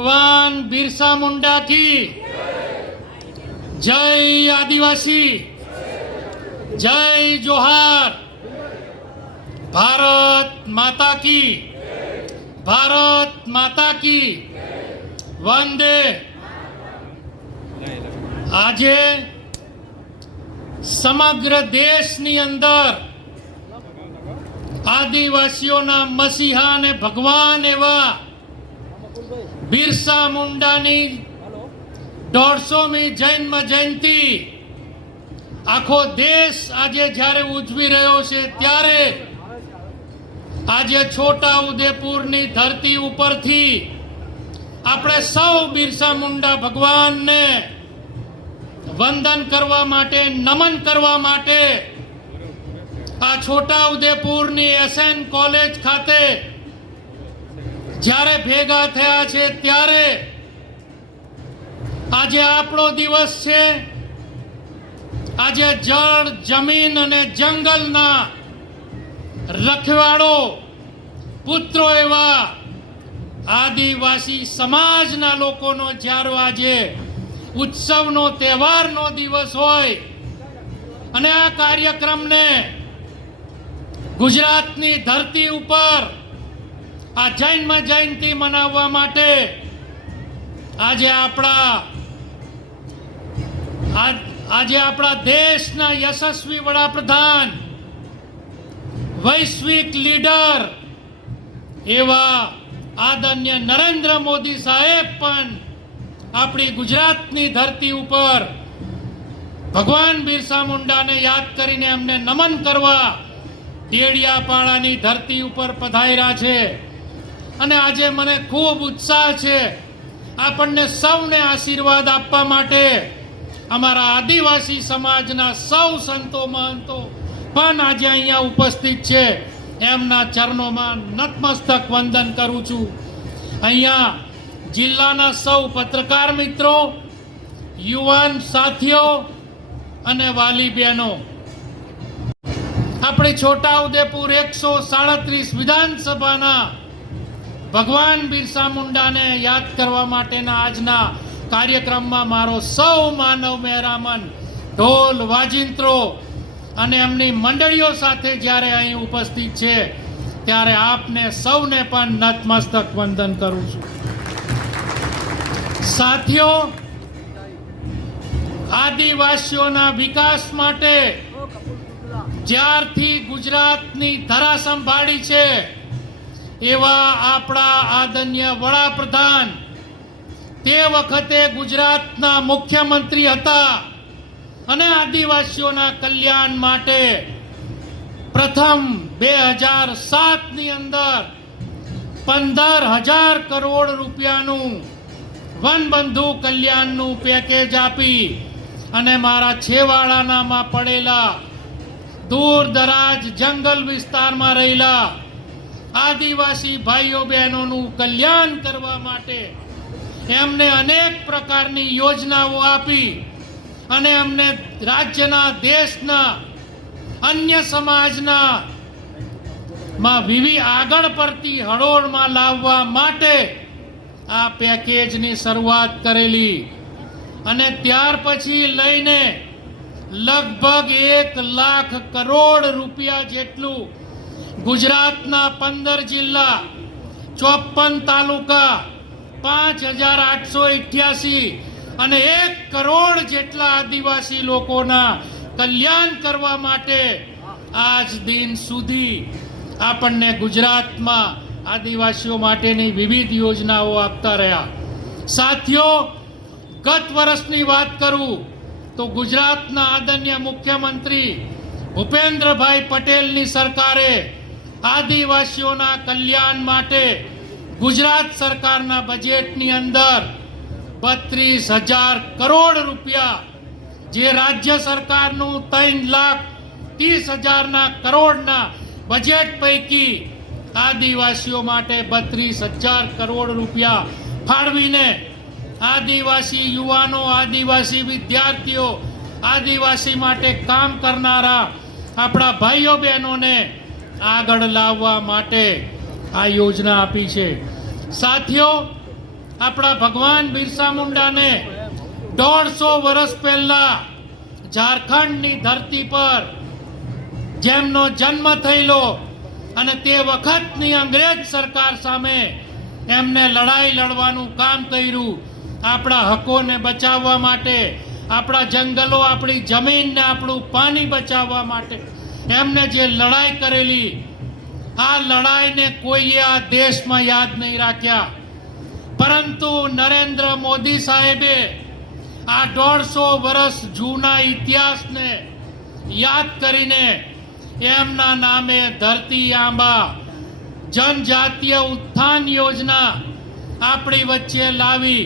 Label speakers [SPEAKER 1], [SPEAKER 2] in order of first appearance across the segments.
[SPEAKER 1] ભગવાન બિરસા મુંડાથી જય આદિવાસી, જય જોહાર, ભારત માતા કી, ભારત માતા કી, વંદે. આજે સમગ્ર દેશની અંદર આદિવાસીઓના મસીહા અને ભગવાન એવા બિરસા મુંડાની દોઢસોમી જન્મ જયંતિ. આખો દેશ આજે જ્યારે ઉજવી રહ્યો છે ત્યારે આજે છોટા ઉદેપુરની ધરતી ઉપરથી આપણે સૌ બિરસા મુંડા ભગવાનને વંદન કરવા માટે, નમન કરવા માટે આ છોટા ઉદેપુરની એસએન કોલેજ ખાતે જ્યારે ભેગા થયા છે ત્યારે આજે આપણો દિવસ છે. આજે જળ, જમીન અને જંગલના રખવાડો પુત્રો એવા આદિવાસી સમાજના લોકોનો જ્યારે આજે ઉત્સવનો, તહેવારનો દિવસ હોય અને આ કાર્યક્રમને ગુજરાતની ધરતી ઉપર આ જન્મ જયંતિ મનાવવા માટે આજે આપણા આજ- આપણા દેશના યશસ્વી વડાપ્રધાન, વૈશ્વિક લીડર એવા આદરણીય નરેન્દ્ર મોદી સાહેબ પણ આપણી ગુજરાતની ધરતી ઉપર ભગવાન બિરસા મુંડાને યાદ કરીને એમને નમન કરવા ડેડિયાપાડાની ધરતી ઉપર પધાર્યા છે. અને આજે મને ખૂબ ઉત્સાહ છે આપણને સૌને આશીર્વાદ આપવા માટે અમારા આદિવાસી સમાજના સૌ સંતો મહંતો પણ આજે અહીંયા ઉપસ્થિત છે. એમના ચરણોમાં નતમસ્તક વંદન કરું છું. અહીંયા જિલ્લાના સૌ પત્રકાર મિત્રો, યુવાન સાથીઓ અને વાલી બહેનો. આપણે છોટાઉદેપુર એકસો સાડત્રીસ વિધાનસભાના ભગવાન બિરસા મુંડાને યાદ કરવા માટેના આજના કાર્યક્રમમાં મારો સૌ માનવ મહેરામન, ઢોલ, વાજિંત્રો અને એમની મંડળીઓ સાથે જ્યારે અહીં ઉપસ્થિત છે, ત્યારે આપને સૌને પણ નતમસ્તક વંદન કરું છું. સાથીઓ, આદિવાસીઓના વિકાસ માટે જ્યારથી ગુજરાતની ધરા સંભાળી છે એવા આપણા આદરણીય વડાપ્રધાન, તે વખતે ગુજરાતના મુખ્યમંત્રી હતા અને આદિવાસીઓના કલ્યાણ માટે પ્રથમ બે હજાર સાતની અંદર પંદર હજાર કરોડ રૂપિયાનું વનબંધુ કલ્યાણનું પેકેજ આપી અને મારા છેવાડાનામાં પડેલા દૂર દરાજ જંગલ વિસ્તારમાં રહેલા આદિવાસી ભાઈઓ બહેનોનું કલ્યાણ કરવા માટે એમને અનેક પ્રકારની યોજનાઓ આપી અને અમને રાજ્યના, દેશના, અન્ય સમાજના માં વિવિધ આગળ પડતી હરોળમાં લાવવા માટે આ પેકેજની શરૂઆત કરેલી. અને ત્યાર પછી લઈને લગભગ એક લાખ કરોડ રૂપિયા જેટલું ગુજરાતના પંદર જિલ્લા, ચોપન તાલુકા, પાંચ હજાર આઠસો અઠ્યાસી અને એક કરોડ જેટલા આદિવાસી લોકોના કલ્યાણ કરવા માટે આજ દિન સુધી આપણને ગુજરાતમાં આદિવાસીઓ માટેની વિવિધ યોજનાઓ આપતા રહ્યા. સાથીઓ, ગત વર્ષની વાત કરું તો ગુજરાતના આદરણીય મુખ્યમંત્રી ભૂપેન્દ્રભાઈ પટેલની સરકારે આદિવાસીઓના કલ્યાણ માટે ગુજરાત સરકારના બજેટની અંદર બત્રીસ હજાર કરોડ રૂપિયા જે રાજ્ય સરકારનું ત્રણ લાખ ત્રીસ હજારના કરોડના બજેટ પૈકી આદિવાસીઓ માટે બત્રીસ હજાર કરોડ રૂપિયા ફાળવીને આદિવાસી યુવાનો, આદિવાસી વિદ્યાર્થીઓ, આદિવાસી માટે કામ કરનારા આપણા ભાઈઓ બહેનોને આગળ લાવવા માટે આ યોજના આપી છે. સાથીઓ, આપણા ભગવાન બિરસા મુંડાને દોઢસો વર્ષ પહેલા ઝારખંડની ધરતી પર જેમનો જન્મ થયેલો અને તે વખતની અંગ્રેજ સરકાર સામે એમને લડાઈ લડવાનું કામ કર્યું, આપણા હકોને બચાવવા માટે, આપણા જંગલો, આપણી જમીનને આપણું પાણી બચાવવા માટે એમને જે લડાઈ કરેલી, આ લડાઈને કોઈએ આ દેશમાં યાદ નહીં રાખ્યા. પરંતુ નરેન્દ્ર મોદી સાહેબે આ દોઢસો વર્ષ જૂના ઇતિહાસને યાદ કરીને એમના નામે ધરતી આંબા, જનજાતીય ઉત્થાન યોજના આપણી વચ્ચે લાવી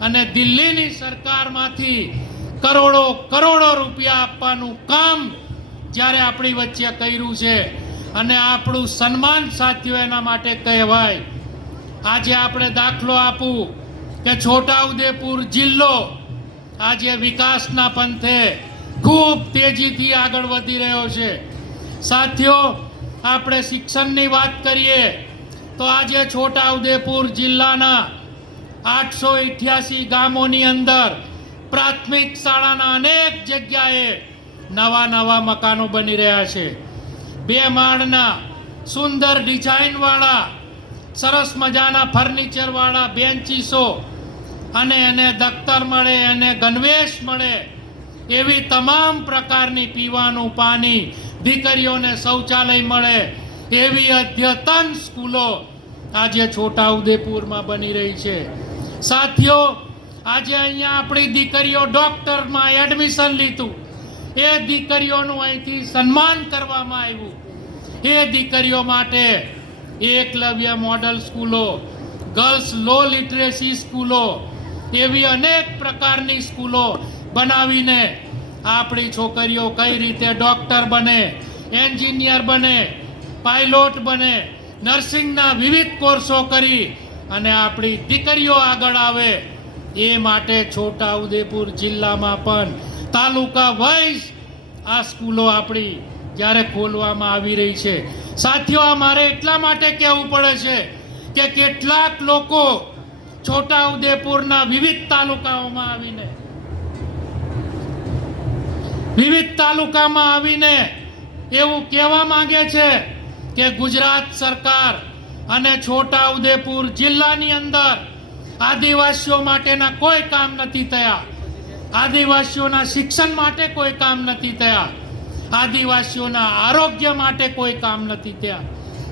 [SPEAKER 1] અને દિલ્હીની સરકારમાંથી કરોડો કરોડો રૂપિયા આપવાનું કામ જ્યારે આપણી વચ્ચે કર્યું છે અને આપણું સન્માન સાથીઓ એના માટે કહેવાય. આજે આપણે દાખલો આપું કે છોટાઉદેપુર જિલ્લો આજે વિકાસના પંથે ખૂબ તેજીથી આગળ વધી રહ્યો છે. સાથીઓ, આપણે શિક્ષણની વાત કરીએ તો આજે છોટાઉદેપુર જિલ્લાના આઠસો ગામોની અંદર પ્રાથમિક શાળાના અનેક જગ્યાએ નવા નવા મકાનો બની રહ્યા છે. બે માળના સુંદર ડિઝાઇનવાળા સરસ મજાના ફર્નિચરવાળા બેન્ચીસો અને એને દફતર મળે, એને ગણવેશ મળે એવી તમામ પ્રકારની પીવાનું પાણી દીકરીઓને શૌચાલય મળે એવી અદ્યતન સ્કૂલો આજે છોટાઉદેપુરમાં બની રહી છે. સાથીઓ, આજે અહીંયા આપણી દીકરીઓ ડૉક્ટરમાં એડમિશન લીધું. એ દીકરીઓનું અહીંથી સન્માન કરવામાં આવ્યું. એ દીકરીઓ માટે એકલવ્ય મોડલ સ્કૂલો, ગર્લ્સ લો લિટરેસી સ્કૂલો એવી અનેક પ્રકારની સ્કૂલો બનાવીને આપણી છોકરીઓ કઈ રીતે ડૉક્ટર બને, એન્જિનિયર બને, પાયલોટ બને, નર્સિંગના વિવિધ કોર્સો કરી અને આપણી દીકરીઓ આગળ આવે. એ માટે છોટા ઉદેપુર જિલ્લામાં પણ તાલુકા વાઇઝ આ સ્કૂલો આપણી જ્યારે ખોલવામાં આવી રહી છે. સાથીઓ, આ મારે એટલા માટે કહેવું પડે છે કે કેટલાક લોકો છોટા ઉદેપુરના વિવિધ તાલુકાઓમાં આવીને, વિવિધ તાલુકામાં આવીને એવું કહેવા માંગે છે કે ગુજરાત સરકાર અને છોટા ઉદેપુર જિલ્લાની અંદર આદિવાસીઓ માટેના કોઈ કામ નથી થયા. આદિવાસીઓના શિક્ષણ માટે કોઈ કામ નથી થયા. આદિવાસીઓના આરોગ્ય માટે કોઈ કામ નથી થયા.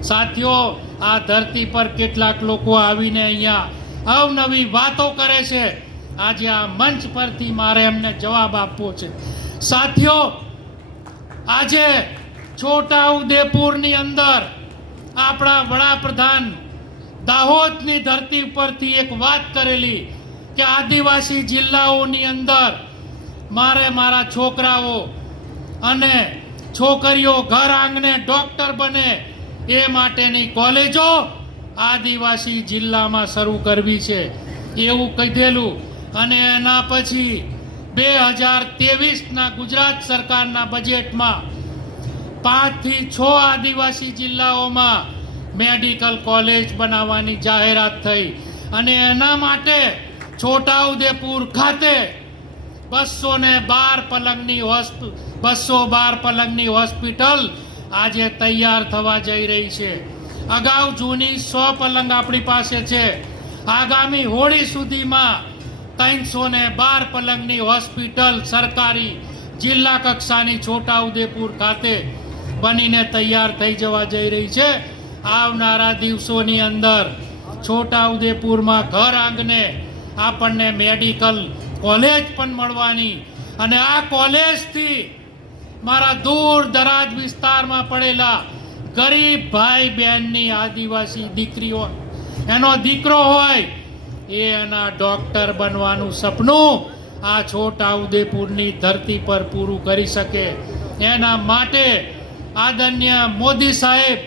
[SPEAKER 1] સાથીઓ, આ ધરતી પર કેટલાક લોકો આવીને અહીંયા અવનવી વાતો કરે છે. આજે આ મંચ પરથી મારે એમને જવાબ આપવો છે. સાથીઓ, આજે છોટા ઉદેપુરની અંદર આપણા વડાપ્રધાન દાહોદની ધરતી પરથી એક વાત કરેલી. કે આદિવાસી જિલ્લાઓની અંદર મારે મારા છોકરાઓ અને છોકરીઓ ઘર આંગણે ડોક્ટર બને એ માટેની કોલેજો આદિવાસી જિલ્લામાં શરૂ કરવી છે. એવું કીધેલું અને એના પછી બે હજાર ત્રેવીસના ગુજરાત સરકારના બજેટમાં પાંચથી છ આદિવાસી જિલ્લાઓમાં મેડિકલ કોલેજ બનાવવાની જાહેરાત થઈ અને એના માટે છોટાઉદેપુર ખાતે બસો ને બાર પલંગની હોસ્પિ, બસો બાર પલંગની હોસ્પિટલ આજે તૈયાર થવા જઈ રહી છે. અગાઉ જૂની સો પલંગ આપણી પાસે છે. આગામી હોળી સુધીમાં ત્રણસો ને બાર પલંગની હોસ્પિટલ સરકારી જિલ્લા કક્ષાની છોટાઉદેપુર ખાતે બનીને તૈયાર થઈ જવા જઈ રહી છે. આવનારા દિવસોની અંદર છોટાઉદેપુરમાં ઘર આંગણે આપણને મેડિકલ કોલેજ પણ મળવાની અને આ કોલેજથી મારા દૂર દરાજ વિસ્તારમાં પડેલા ગરીબ ભાઈ બહેનની આદિવાસી દીકરીઓ, એનો દીકરો હોય એ એના ડોક્ટર બનવાનું સપનું આ છોટા ઉદેપુરની ધરતી પર પૂરું કરી શકે. એના માટે આદરણીય મોદી સાહેબ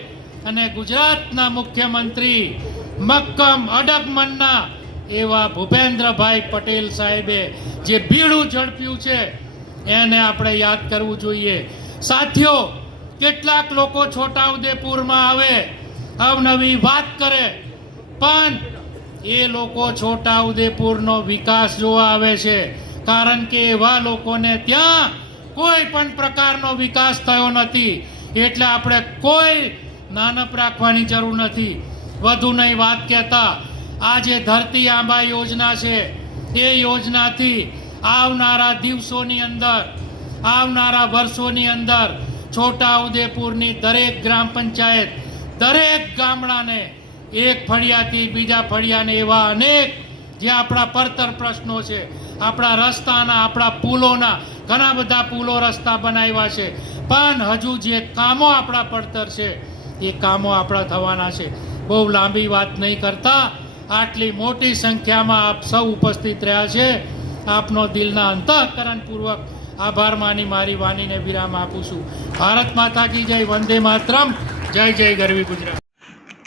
[SPEAKER 1] અને ગુજરાતના મુખ્યમંત્રી મક્કમ અડગ મનના એવા ભૂપેન્દ્રભાઈ પટેલ સાહેબે જે બીડું ઝડપ્યું છે, એને આપણે યાદ કરવું જોઈએ. સાથીઓ, કેટલાક લોકો છોટાઉદેપુરમાં આવે, અવનવી વાત કરે, પણ એ લોકો છોટાઉદેપુરનો વિકાસ જોવા આવે છે, કારણ કે એવા લોકોને ત્યાં કોઈ પણ પ્રકારનો વિકાસ થયો નથી. એટલે આપણે કોઈ નાનપ રાખવાની જરૂર નથી. વધુ નહીં વાત કહેતા આ જે ધરતી આંબા યોજના છે એ યોજનાથી આવનારા દિવસોની અંદર, આવનારા વર્ષોની અંદર છોટાઉદેપુરની દરેક ગ્રામ પંચાયત, દરેક ગામડાને એક ફળિયાથી બીજા ફળિયાને એવા અનેક જે આપણા પડતર પ્રશ્નો છે, આપણા રસ્તાના, આપણા પુલોના, ઘણા બધા પુલો રસ્તા બનાવ્યા છે. પણ હજુ જે કામો આપણા પડતર છે, એ કામો આપણા થવાના છે. બહુ લાંબી વાત નહીં કરતા. આટલી મોટી સંખ્યામાં આપ સૌ ઉપસ્થિત રહ્યા છે. આપનો દિલના અંતઃકરણપૂર્વક આભાર માની મારી વાણીને વિરામ આપું છું. ભારત માતા કી જય, વંદે માતરમ. જય જય ગરવી ગુજરાત.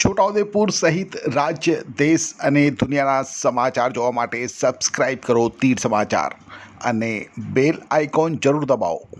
[SPEAKER 2] છોટાઉદેપુર સહિત રાજ્ય, દેશ અને દુનિયાના સમાચાર જોવા માટે સબસ્ક્રાઇબ કરો તીર સમાચાર અને બેલ આઇકોન જરૂર દબાવો.